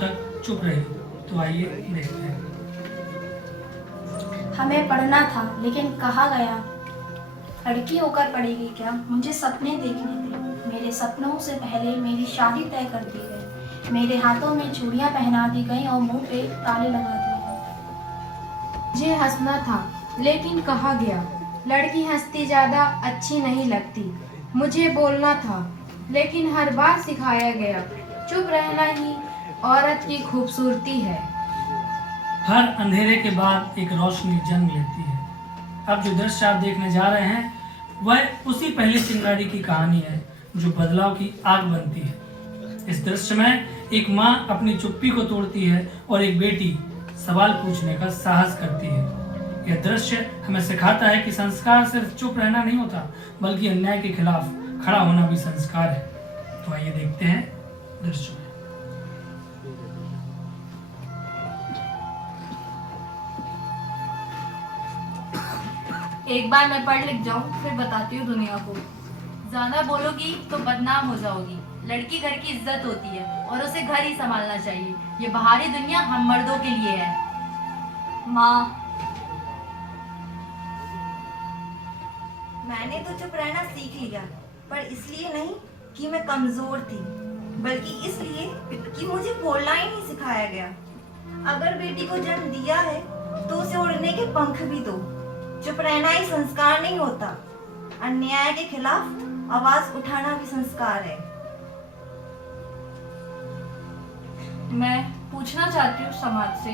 तक चुप रही। तो आइए देखते हैं। हमें पढ़ना था, लेकिन कहा गया लड़की होकर पढ़ेगी क्या? मुझे सपने देखने थे। मेरे सपनों से पहले मेरी शादी तय कर दी गई। मेरे हाथों में चूड़ियां पहना दी गई और मुंह पे ताले लगा दिए गए। मुझे हंसना था, लेकिन कहा गया लड़की हंसती ज्यादा अच्छी नहीं लगती। मुझे बोलना था, लेकिन हर बार सिखाया गया चुप रहना ही औरत की खूबसूरती है। हर अंधेरे के बाद एक रोशनी जन्म लेती है। अब जो दृश्य आप देखने जा रहे हैं वह उसी पहली चिंगारी की कहानी है जो बदलाव की आग बनती है। इस दृश्य में एक माँ अपनी चुप्पी को तोड़ती है और एक बेटी सवाल पूछने का साहस करती है। यह दृश्य हमें सिखाता है कि संस्कार सिर्फ चुप रहना नहीं होता, बल्कि अन्याय के खिलाफ खड़ा होना भी संस्कार है। तो आइए देखते हैं दृश्य में। एक बार मैं पढ़ लिख जाऊं, फिर बताती हूँ दुनिया को। ज्यादा बोलोगी तो बदनाम हो जाओगी। लड़की घर की इज्जत होती है और उसे घर ही संभालना चाहिए। ये बाहरी दुनिया हम मर्दों के लिए है। माँ, मैंने तो चुप रहना सीख लिया, पर इसलिए नहीं कि मैं कमजोर थी, बल्कि इसलिए कि मुझे बोलना ही नहीं सिखाया गया। अगर बेटी को जन्म दिया है तो उसे उड़ने के पंख भी दो। चुप रहना ही संस्कार नहीं होता। अन्याय के खिलाफ आवाज उठाना भी संस्कार है। मैं पूछना चाहती हूँ समाज से,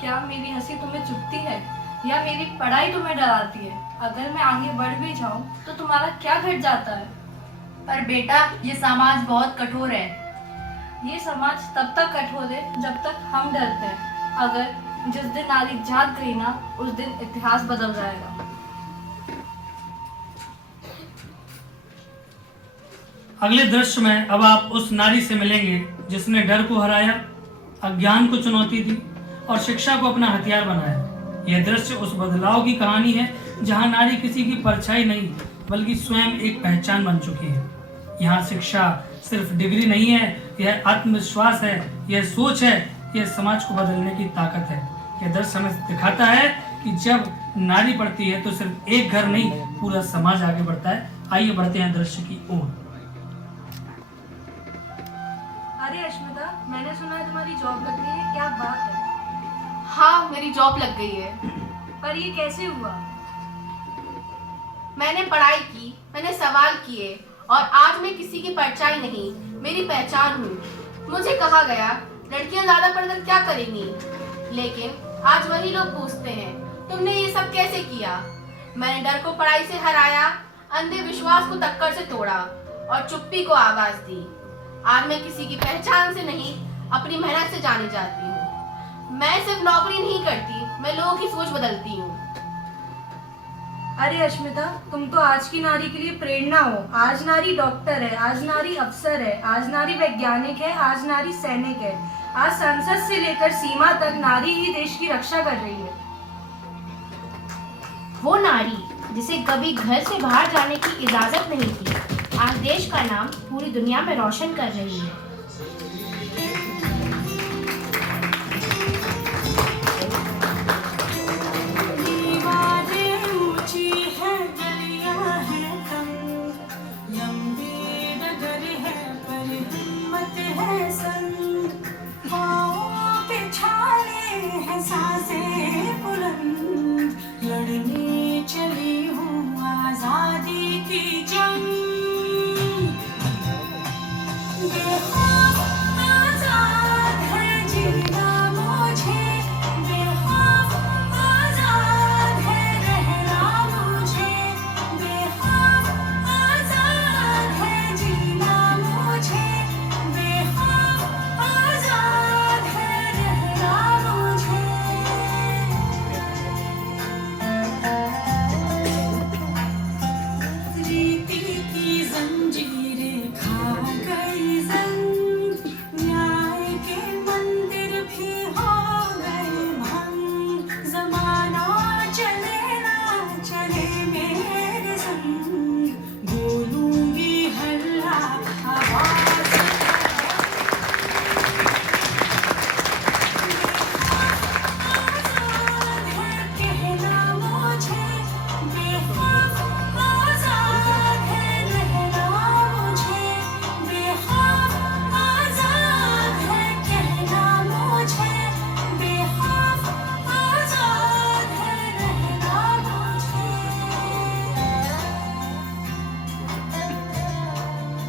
क्या मेरी हंसी तुम्हें चुभती है या मेरी पढ़ाई तुम्हें डराती है? अगर मैं आगे बढ़ भी जाऊं तो तुम्हारा क्या घट जाता है? पर बेटा, ये समाज बहुत कठोर है। ये समाज तब तक कठोर है जब तक हम डरते हैं। अगर जिस दिन नारी जाग गई ना, उस दिन इतिहास बदल जाएगा। अगले दृश्य में अब आप उस नारी से मिलेंगे जिसने डर को हराया, अज्ञान को चुनौती दी और शिक्षा को अपना हथियार बनाया। यह दृश्य उस बदलाव की कहानी है जहां नारी किसी की परछाई नहीं, बल्कि स्वयं एक पहचान बन चुकी है। यहाँ शिक्षा सिर्फ डिग्री नहीं है, यह आत्मविश्वास है, यह सोच है, यह समाज को बदलने की ताकत है। यह दृश्य हमें दिखाता है कि जब नारी पढ़ती है तो सिर्फ एक घर नहीं, पूरा समाज आगे बढ़ता है। आइए बढ़ते हैं दृश्य की ओर। अरे अश्मिता, मैंने सुना है तुम्हारी जॉब लग गई है, क्या बात है? हाँ, मेरी जॉब लग गई है। पर ये कैसे हुआ? मैंने पढ़ाई की, मैंने सवाल किए और आज मैं किसी की परछाई नहीं, मेरी पहचान हूँ। मुझे कहा गया लड़कियां ज्यादा पढ़कर क्या करेंगी, लेकिन आज वही लोग पूछते हैं तुमने ये सब कैसे किया। मैंने डर को पढ़ाई से हराया, अंधे विश्वास को टक्कर से तोड़ा और चुप्पी को आवाज दी। आज मैं किसी की पहचान से नहीं, अपनी मेहनत से जानी जाती हूँ। मैं सिर्फ नौकरी नहीं करती, मैं लोगों की सोच बदलती हूँ। अरे अश्मिता, तुम तो आज की नारी के लिए प्रेरणा हो। आज नारी डॉक्टर है, आज नारी अफसर है, आज नारी वैज्ञानिक है, आज नारी सैनिक है। आज संसद से लेकर सीमा तक नारी ही देश की रक्षा कर रही है। वो नारी जिसे कभी घर से बाहर जाने की इजाजत नहीं थी, आज देश का नाम पूरी दुनिया में रोशन कर रही है।